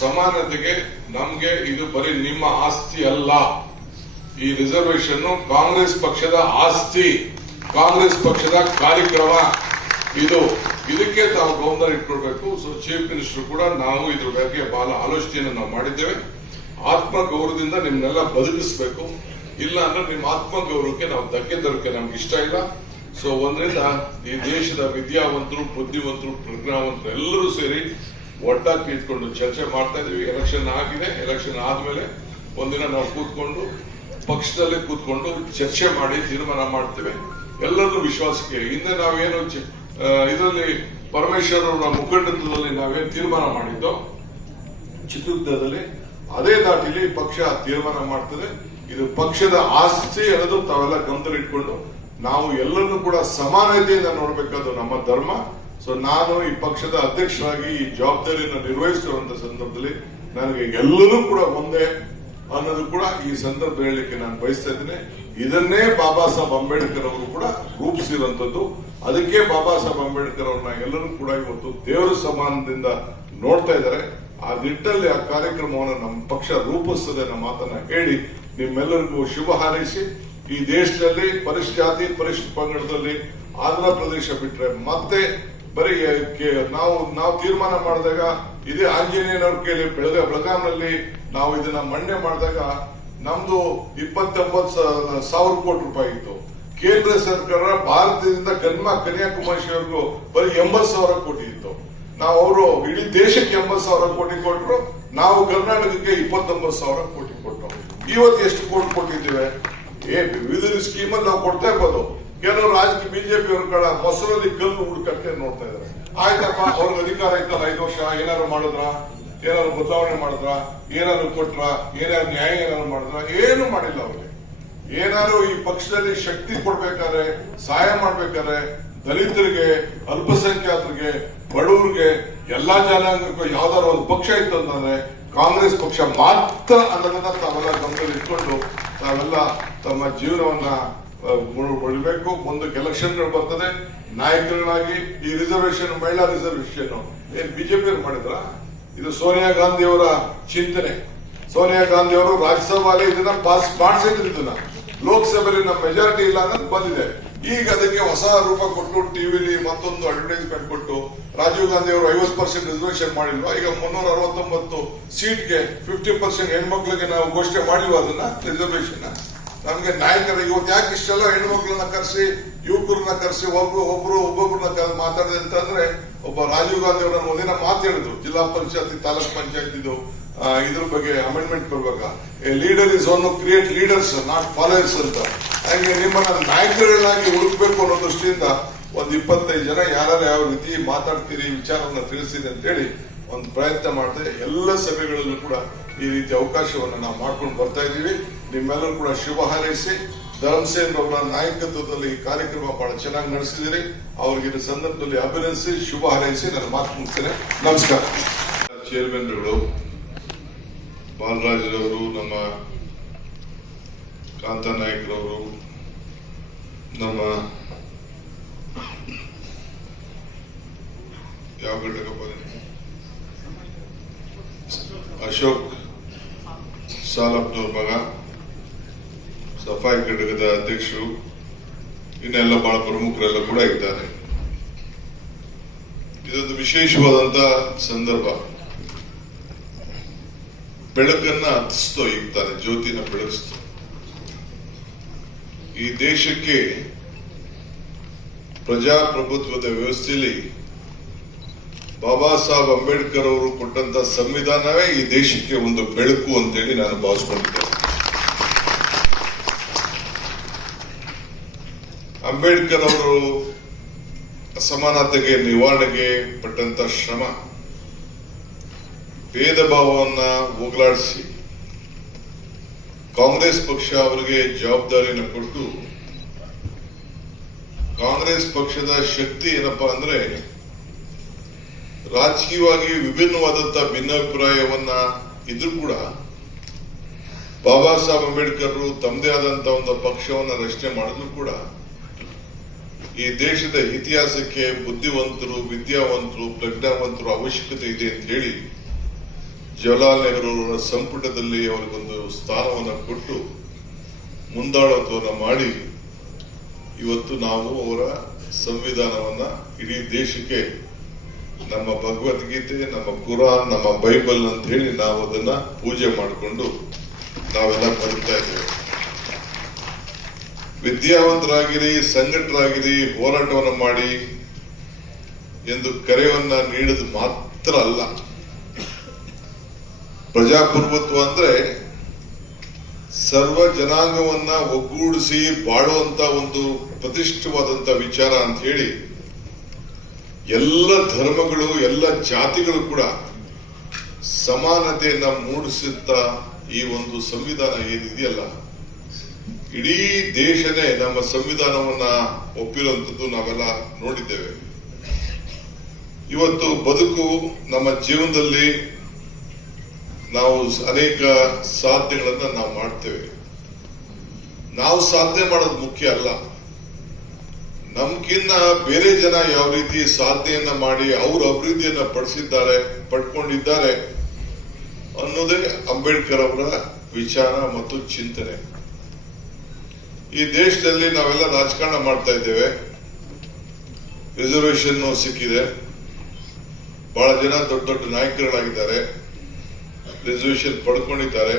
ಸಮಾನತೆಗೆ ನಮ್ಗೆ ಇದು ಬರೀ ನಿಮ್ಮ ಆಸ್ತಿ ಅಲ್ಲ. ಈ ರಿಸರ್ವೇಶನ್ ಕಾಂಗ್ರೆಸ್ ಪಕ್ಷದ ಆಸ್ತಿ, ಕಾಂಗ್ರೆಸ್ ಪಕ್ಷದ ಕಾರ್ಯಕ್ರಮ. ಇದಕ್ಕೆ ತಾವು ಗಮನ ಇಟ್ಕೊಳ್ಬೇಕು. ಸೊ ಚೀಫ್ ಮಿನಿಸ್ಟರ್ ಕೂಡ ನಾವು ಇದ್ರ ಬಗ್ಗೆ ಬಹಳ ಆಲೋಚನೆಯನ್ನು ನಾವು ಮಾಡಿದ್ದೇವೆ. ಆತ್ಮಗೌರವದಿಂದ ನಿಮ್ನೆಲ್ಲ ಬದುಕಿಸಬೇಕು, ಇಲ್ಲ ಅಂದ್ರೆ ನಿಮ್ಮ ಆತ್ಮಗೌರವಕ್ಕೆ ನಾವು ಧಕ್ಕೆ ತರೋಕೆ ನಮ್ಗೆ ಇಷ್ಟ ಇಲ್ಲ. ಸೊ ಒಂದರಿಂದ ಈ ದೇಶದ ವಿದ್ಯಾವಂತರು, ಬುದ್ಧಿವಂತರು, ಪ್ರಜ್ಞಾವಂತರು ಎಲ್ಲರೂ ಸೇರಿ ಒಟ್ಟಾಗಿ ಇಟ್ಕೊಂಡು ಚರ್ಚೆ ಮಾಡ್ತಾ ಇದೀವಿ. ಎಲೆಕ್ಷನ್ ಆಗಿದೆ, ಎಲೆಕ್ಷನ್ ಆದ್ಮೇಲೆ ಒಂದಿನ ನಾವು ಕೂತ್ಕೊಂಡು ಪಕ್ಷದಲ್ಲೇ ಕೂತ್ಕೊಂಡು ಚರ್ಚೆ ಮಾಡಿ ತೀರ್ಮಾನ ಮಾಡ್ತೇವೆ. ಎಲ್ಲರದ್ದು ವಿಶ್ವಾಸಕ್ಕೆ ಹಿಂದೆ ನಾವೇನು ಇದರಲ್ಲಿ ಪರಮೇಶ್ವರ್ ಅವರ ಮುಖಂಡತ್ವದಲ್ಲಿ ನಾವೇನು ತೀರ್ಮಾನ ಮಾಡಿದ್ದೋ ಚಿತ್ರದುರ್ಗದಲ್ಲಿ, ಅದೇ ದಾಟಿಲಿ ಪಕ್ಷ ತೀರ್ಮಾನ ಮಾಡ್ತದೆ. ಇದು ಪಕ್ಷದ ಆಸ್ತಿ ಅನ್ನೋದು ತಾವೆಲ್ಲ ಗಮನದಲ್ಲಿಟ್ಕೊಂಡು ನಾವು ಎಲ್ಲರನ್ನೂ ಕೂಡ ಸಮಾನತೆಯಿಂದ ನೋಡಬೇಕಾದ ನಮ್ಮ ಧರ್ಮ. ಸೊ ನಾನು ಈ ಪಕ್ಷದ ಅಧ್ಯಕ್ಷರಾಗಿ ಈ ಜವಾಬ್ದಾರಿಯನ್ನು ನಿರ್ವಹಿಸುವಂತ ಸಂದರ್ಭದಲ್ಲಿ ನನಗೆ ಎಲ್ಲರೂ ಕೂಡ ಒಂದೇ ಅನ್ನೋದು ಕೂಡ ಈ ಸಂದರ್ಭ ಹೇಳಲಿಕ್ಕೆ ನಾನು ಬಯಸ್ತಾ ಇದ್ದೇನೆ. ಇದನ್ನೇ ಬಾಬಾ ಸಾಹೇಬ್ ಅಂಬೇಡ್ಕರ್ ಅವರು ಕೂಡ ರೂಪಿಸಿರುವಂತದ್ದು. ಅದಕ್ಕೆ ಬಾಬಾ ಸಾಹೇಬ್ ಅಂಬೇಡ್ಕರ್ ಅವ್ರನ್ನ ಎಲ್ಲರೂ ಕೂಡ ಇವತ್ತು ದೇವರ ಸಮಾನದಿಂದ ನೋಡ್ತಾ ಇದ್ದಾರೆ. ಆ ನಿಟ್ಟಿನಲ್ಲಿ ಆ ಕಾರ್ಯಕ್ರಮವನ್ನು ನಮ್ಮ ಪಕ್ಷ ರೂಪಿಸ್ತದೆ ನಮ್ಮ ಮಾತನ್ನ ಹೇಳಿ ನಿಮ್ಮೆಲ್ಲರಿಗೂ ಶುಭ ಹಾರೈಸಿ, ಈ ದೇಶದಲ್ಲಿ ಪರಿಶಿಷ್ಟ ಜಾತಿ ಪರಿಶಿಷ್ಟ ಪಂಗಡದಲ್ಲಿ ಆಂಧ್ರ ಪ್ರದೇಶ ಬಿಟ್ರೆ ಮತ್ತೆ ಬರೀ ನಾವು ತೀರ್ಮಾನ ಮಾಡಿದಾಗ ಇದೇ ಆಂಜನೇಯನವ್ರ ಕೈಲಿ ಬೆಳಗಾಂನಲ್ಲಿ ನಾವು ಇದನ್ನ ಮಂಡನೆ ಮಾಡಿದಾಗ ನಮ್ದು 29,000 ಕೋಟಿ ರೂಪಾಯಿ ಇತ್ತು. ಕೇಂದ್ರ ಸರ್ಕಾರ ಭಾರತದಿಂದ ಕನ್ಯಾಕುಮಾರಿವರೆಗೂ ಬರೀ 80,000 ಕೋಟಿ ಇತ್ತು. ನಾವು ಅವರು ಇಡೀ ದೇಶಕ್ಕೆ 80,000 ಕೋಟಿ ಕೊಟ್ಟರು, ನಾವು ಕರ್ನಾಟಕಕ್ಕೆ 29,000 ಕೋಟಿ ಕೊಟ್ಟರು. ಇವತ್ತು ಎಷ್ಟು ಕೋಟಿ ಕೊಟ್ಟಿದ್ದೇವೆ? ವಿವಿಧ ಸ್ಕೀಮಲ್ಲಿ ನಾವು ಕೊಡ್ತಾ ಇರ್ಬೋದು. ಕೆಲವರು ರಾಜಕೀಯ ಬಿಜೆಪಿ ಅವ್ರ ಕಡೆ ಮೊಸರಲ್ಲಿ ಕಲ್ಲು ಹುಡುಕಕ್ಕೆ ನೋಡ್ತಾ ಇದ್ದಾರೆ. ಆಯ್ತಪ್ಪ, ಅವ್ರಿಗೆ ಅಧಿಕಾರ ಇತ್ತಲ್ಲ 5 ವರ್ಷ, ಏನಾದ್ರು ಮಾಡಿದ್ರ, ಏನಾದ್ರು ಬದಲಾವಣೆ ಮಾಡಿದ್ರ, ಏನಾದ್ರು ಕೊಟ್ರ, ಏನಾದ್ರು ನ್ಯಾಯ ಏನಾದ್ರು ಮಾಡಿದ್ರ? ಏನು ಮಾಡಿಲ್ಲ ಅವ್ರಿಗೆ. ಏನಾದ್ರು ಈ ಪಕ್ಷದಲ್ಲಿ ಶಕ್ತಿ ಕೊಡ್ಬೇಕಾದ್ರೆ, ಸಹಾಯ ಮಾಡ್ಬೇಕಾದ್ರೆ ದಲಿತರಿಗೆ, ಅಲ್ಪಸಂಖ್ಯಾತರಿಗೆ, ಬಡವರಿಗೆ, ಎಲ್ಲಾ ಜನಾಂಗಕ್ಕೂ ಯಾವ್ದಾದ್ರು ಒಂದು ಪಕ್ಷ ಇತ್ತು ಅಂತಂದ್ರೆ ಕಾಂಗ್ರೆಸ್ ಪಕ್ಷ ಮಾತ್ರ ಅನ್ನೋದನ್ನ ತಾವೆಲ್ಲ ಗಮನದಲ್ಲಿ ಇಟ್ಕೊಂಡು ತಾವೆಲ್ಲ ತಮ್ಮ ಜೀವನವನ್ನ ಉಳಿಬೇಕು. ಮುಂದಕ್ಕೆ ಎಲೆಕ್ಷನ್ಗಳು ಬರ್ತದೆ. ನಾಯಕರುಗಳಾಗಿ ಈ ರಿಸರ್ವೇಶನ್, ಮಹಿಳಾ ರಿಸರ್ವೇಶನ್ ಏನ್ ಬಿಜೆಪಿ ಮಾಡಿದ್ರ? ಇದು ಸೋನಿಯಾ ಗಾಂಧಿ ಅವರ ಚಿಂತನೆ. ಸೋನಿಯಾ ಗಾಂಧಿ ಅವರು ರಾಜ್ಯಸಭೆಯಲ್ಲಿ ಇದನ್ನ ಪಾಸ್ ಮಾಡಿಸಿದ್ರು. ಇದನ್ನ ಲೋಕಸಭೆಯಲ್ಲಿ ನಮ್ಮ ಮೆಜಾರಿಟಿ ಇಲ್ಲ ಅನ್ನೋದು ಬಂದಿದೆ. ಈಗ ಅದಕ್ಕೆ ಹೊಸ ರೂಪ ಕೊಟ್ಟು ಟಿವಿಲಿ ಮತ್ತೊಂದು ಅಡ್ವರ್ಟೈಸ್ಮೆಂಟ್ ಕೊಟ್ಟು ರಾಜೀವ್ ಗಾಂಧಿ ಅವರು 50% ರಿಸರ್ವೇಶನ್ ಮಾಡಿಲ್ವಾ? ಈಗ 369 ಸೀಟ್ಗೆ 50% ಹೆಣ್ಮಕ್ಳಿಗೆ ನಾವು ಘೋಷಣೆ ಮಾಡಿಲ್ವಾ ಅದನ್ನ ರಿಸರ್ವೇಶನ್? ನಮ್ಗೆ ನಾಯಕರ ಇವತ್ತು ಯಾಕೆ ಇಷ್ಟೆಲ್ಲ ಹೆಣ್ಮಕ್ಳನ್ನ ಕರೆಸಿ, ಯುವಕರನ್ನ ಕರೆಸಿ ಒಬ್ಬೊಬ್ಬರನ್ನ ಮಾತಾಡಿದೆ ಅಂತಂದ್ರೆ, ಒಬ್ಬ ರಾಜೀವ್ ಗಾಂಧಿ ಅವರನ್ನು ಒಂದಿನ ಮಾತಾಡಿದ್ರು ಜಿಲ್ಲಾ ಪಂಚಾಯತ್, ತಾಲೂಕ್ ಪಂಚಾಯತ್ ಇದ್ರ ಬಗ್ಗೆ ಅಮೆಂಡ್ಮೆಂಟ್ ಬರ್ಬೇಕಾ? Leader is one create leaders not followers ಅಂತ. ಹಾಗೆ ನಿಮ್ಮನ್ನ ನಾಯಕರುಗಳಾಗಿ ಹುಡುಕ್ಬೇಕು ಅನ್ನೋ ದೃಷ್ಟಿಯಿಂದ ಒಂದು 25 ಜನ ಯಾರು ಯಾವ ರೀತಿ ಮಾತಾಡ್ತೀರಿ, ವಿಚಾರವನ್ನ ತಿಳಿಸಿದೆ ಅಂತ ಹೇಳಿ ಒಂದು ಪ್ರಯತ್ನ ಮಾಡಿದೆ. ಎಲ್ಲ ಸಭೆಗಳಲ್ಲೂ ಕೂಡ ಈ ರೀತಿ ಅವಕಾಶವನ್ನು ನಾವು ಮಾಡ್ಕೊಂಡು ಬರ್ತಾ ಇದ್ದೀವಿ. ನಿಮ್ಮೆಲ್ಲರೂ ಕೂಡ ಶುಭ ಹಾರೈಸಿ, ಧರ್ಮಸೇನ್ ಅವರ ನಾಯಕತ್ವದಲ್ಲಿ ಈ ಕಾರ್ಯಕ್ರಮ ಬಹಳ ಚೆನ್ನಾಗಿ ನಡೆಸಿದಿರಿ. ಅವ್ರಿಗೆ ಈ ಸಂದರ್ಭದಲ್ಲಿ ಅಭಿನಂದಿಸಿ ಶುಭ ಹಾರೈಸಿ ನನ್ನ ಮಾತು ಮುಗಿಸ್ತೇನೆ. ನಮಸ್ಕಾರ. ಚೇರ್ಮನ್ಗಳು ಬಾಲರಾಜರವರು, ನಮ್ಮ ಕಾಂತ ನಾಯಕರವರು, ನಮ್ಮ ಯಾವ ಘಟಕಪ್ಪ ಅಶೋಕ್ ಸಾಲಪ್ನವ್ರ ಮಗ, ಸಫಾಯಿ ಘಟಕದ ಅಧ್ಯಕ್ಷರು, ಇನ್ನೆಲ್ಲ ಬಹಳ ಪ್ರಮುಖರೆಲ್ಲ ಕೂಡ ಇದ್ದಾರೆ. ಇದೊಂದು ವಿಶೇಷವಾದಂತ ಸಂದರ್ಭ. ಬೆಳಕನ್ನ ಹತ್ತಿಸ್ತೋ, ಈಗ ತಾನೆ ಜ್ಯೋತಿನ ಬೆಳಗಿಸ್ತೋ. ಈ ದೇಶಕ್ಕೆ ಪ್ರಜಾಪ್ರಭುತ್ವದ ವ್ಯವಸ್ಥೆಯಲ್ಲಿ ಬಾಬಾ ಸಾಹೇಬ್ ಅಂಬೇಡ್ಕರ್ ಅವರು ಕೊಟ್ಟಂತ ಸಂವಿಧಾನವೇ ಈ ದೇಶಕ್ಕೆ ಒಂದು ಬೆಳಕು ಅಂತೇಳಿ ನಾನು ಭಾವಿಸ್ಕೊಂಡಿದ್ದೆ. ಅಂಬೇಡ್ಕರ್ ಅವರು ಅಸಮಾನತೆಗೆ ನಿವಾರಣೆಗೆ ಪಟ್ಟಂತ ಶ್ರಮ, ಭೇದ ಭಾವವನ್ನ ಹೋಗಲಾಡಿಸಿ ಕಾಂಗ್ರೆಸ್ ಪಕ್ಷ ಅವರಿಗೆ ಜವಾಬ್ದಾರಿಯನ್ನು ಕೊಟ್ಟು, ಕಾಂಗ್ರೆಸ್ ಪಕ್ಷದ ಶಕ್ತಿ ಏನಪ್ಪಾ ಅಂದ್ರೆ ರಾಜಕೀಯವಾಗಿ ವಿಭಿನ್ನವಾದಂತ ಭಿನ್ನಾಭಿಪ್ರಾಯವನ್ನ ಇದ್ರೂ ಕೂಡ ಬಾಬಾ ಸಾಹೇಬ್ ಅಂಬೇಡ್ಕರ್ ತಮ್ಮದೇ ಆದಂತ ಒಂದು ಪಕ್ಷವನ್ನ ರಚನೆ ಮಾಡಿದ್ರು ಕೂಡ ಈ ದೇಶದ ಇತಿಹಾಸಕ್ಕೆ ಬುದ್ಧಿವಂತರು, ವಿದ್ಯಾವಂತರು, ಪ್ರಜ್ಞಾವಂತರು ಅವಶ್ಯಕತೆ ಇದೆ ಅಂತ ಹೇಳಿ ಜವಾಹರ್ಲಾಲ್ ನೆಹರು ಸಂಪುಟದಲ್ಲಿ ಅವರಿಗೊಂದು ಸ್ಥಾನವನ್ನು ಕೊಟ್ಟು ಮುಂದಾಳತ್ವವನ್ನು ಮಾಡಿ ಇವತ್ತು ನಾವು ಅವರ ಸಂವಿಧಾನವನ್ನ ಇಡೀ ದೇಶಕ್ಕೆ ನಮ್ಮ ಭಗವದ್ಗೀತೆ, ನಮ್ಮ ಕುರಾನ್, ನಮ್ಮ ಬೈಬಲ್ ಅಂತ ಹೇಳಿ ನಾವು ಅದನ್ನ ಪೂಜೆ ಮಾಡಿಕೊಂಡು ನಾವೆಲ್ಲ ಬದುಕ್ತಾ ಇದ್ದೇವೆ. ವಿದ್ಯಾವಂತರಾಗಿರಿ, ಸಂಘಟರಾಗಿರಿ, ಹೋರಾಟವನ್ನು ಮಾಡಿ ಎಂದು ಕರೆಯನ್ನ ನೀಡಿದ ಮಾತ್ರ ಅಲ್ಲ. ಪ್ರಜಾಪ್ರಭುತ್ವ ಅಂದ್ರೆ ಸರ್ವ ಜನಾಂಗವನ್ನ ಒಗ್ಗೂಡಿಸಿ ಬಾಳುವಂತ ಒಂದು ಪ್ರತಿಷ್ಠವಾದಂತ ವಿಚಾರ ಅಂತ ಹೇಳಿ ಎಲ್ಲ ಧರ್ಮಗಳು, ಎಲ್ಲ ಜಾತಿಗಳು ಕೂಡ ಸಮಾನತೆಯನ್ನ ಮೂಡಿಸುತ್ತಾ ಈ ಒಂದು ಸಂವಿಧಾನ ಏನಿದೆಯಲ್ಲ, ಇಡೀ ದೇಶನೇ ನಮ್ಮ ಸಂವಿಧಾನವನ್ನ ಒಪ್ಪಿರುವಂತದ್ದು ನಾವೆಲ್ಲ ನೋಡಿದ್ದೇವೆ. ಇವತ್ತು ಬದುಕು ನಮ್ಮ ಜೀವನದಲ್ಲಿ ನಾವು ಅನೇಕ ಸಾಧನೆಗಳನ್ನ ನಾವು ಮಾಡ್ತೇವೆ. ನಾವು ಸಾಧನೆ ಮಾಡೋದು ಮುಖ್ಯ ಅಲ್ಲ, ನಮ್ಗಿನ್ನ ಬೇರೆ ಜನ ಯಾವ ರೀತಿ ಸಾಧನೆಯನ್ನ ಮಾಡಿ ಅವ್ರ ಅಭಿವೃದ್ಧಿಯನ್ನ ಪಡ್ಕೊಂಡಿದ್ದಾರೆ ಅನ್ನೋದೇ ಅಂಬೇಡ್ಕರ್ ಅವರ ವಿಚಾರ ಮತ್ತು ಚಿಂತನೆ. ಈ ದೇಶದಲ್ಲಿ ನಾವೆಲ್ಲ ರಾಜಕಾರಣ ಮಾಡ್ತಾ ಇದ್ದೇವೆ. ರಿಸರ್ವೇಶನ್ ಸಿಕ್ಕಿದೆ, ಬಹಳ ಜನ ದೊಡ್ಡ ದೊಡ್ಡ ನಾಯಕರುಗಳಾಗಿದ್ದಾರೆ, ರಿಸರ್ವೇಶನ್ ಪಡ್ಕೊಂಡಿದ್ದಾರೆ.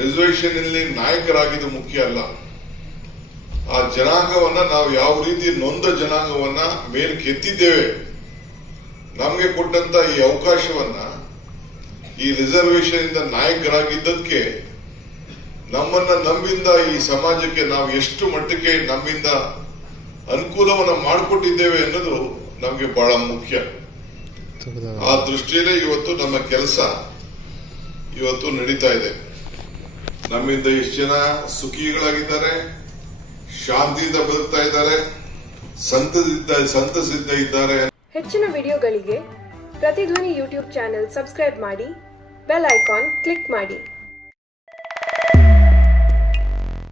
ರಿಸರ್ವೇಶನ್ ಅಲ್ಲಿ ನಾಯಕರಾಗಿದ್ದು ಮುಖ್ಯ ಅಲ್ಲ, ಆ ಜನಾಂಗವನ್ನ ನಾವು ಯಾವ ರೀತಿ ನೊಂದ ಜನಾಂಗವನ್ನ ಮೇಲ್ಕೆತ್ತಿದ್ದೇವೆ. ನಮಗೆ ಕೊಟ್ಟಂತ ಈ ಅವಕಾಶವನ್ನ, ಈ ರಿಸರ್ವೇಶನ್ ಇಂದ ನಾಯಕರಾಗಿದ್ದಕ್ಕೆ ನಮ್ಮನ್ನ ನಮ್ಮಿಂದ ಈ ಸಮಾಜಕ್ಕೆ ನಾವು ಎಷ್ಟು ಮಟ್ಟಕ್ಕೆ ನಮ್ಮಿಂದ ಅನುಕೂಲವನ್ನ ಮಾಡಿಕೊಟ್ಟಿದ್ದೇವೆ ಅನ್ನೋದು ನಮಗೆ ಬಹಳ ಮುಖ್ಯ. ಆ ದೃಷ್ಟಿಯಲ್ಲೇ ಇವತ್ತು ನಮ್ಮ ಕೆಲಸ ಇವತ್ತು ನಡೀತಾ ಇದೆ. ನಮ್ಮಿಂದ ಎಷ್ಟು ಜನ ಸುಖಿಗಳಾಗಿದ್ದಾರೆ, ಶಾಂತಿಯಿಂದ ಬದುಕ್ತಾ ಇದ್ದಾರೆ, ಸಂತಸದಿಂದ ಇದ್ದಾರೆ. ಹೆಚ್ಚಿನ ವಿಡಿಯೋಗಳಿಗೆ ಪ್ರತಿಧ್ವನಿ ಯೂಟ್ಯೂಬ್ ಚಾನೆಲ್ ಸಬ್ಸ್ಕ್ರೈಬ್ ಮಾಡಿ, ಬೆಲ್ ಐಕಾನ್ ಕ್ಲಿಕ್ ಮಾಡಿ.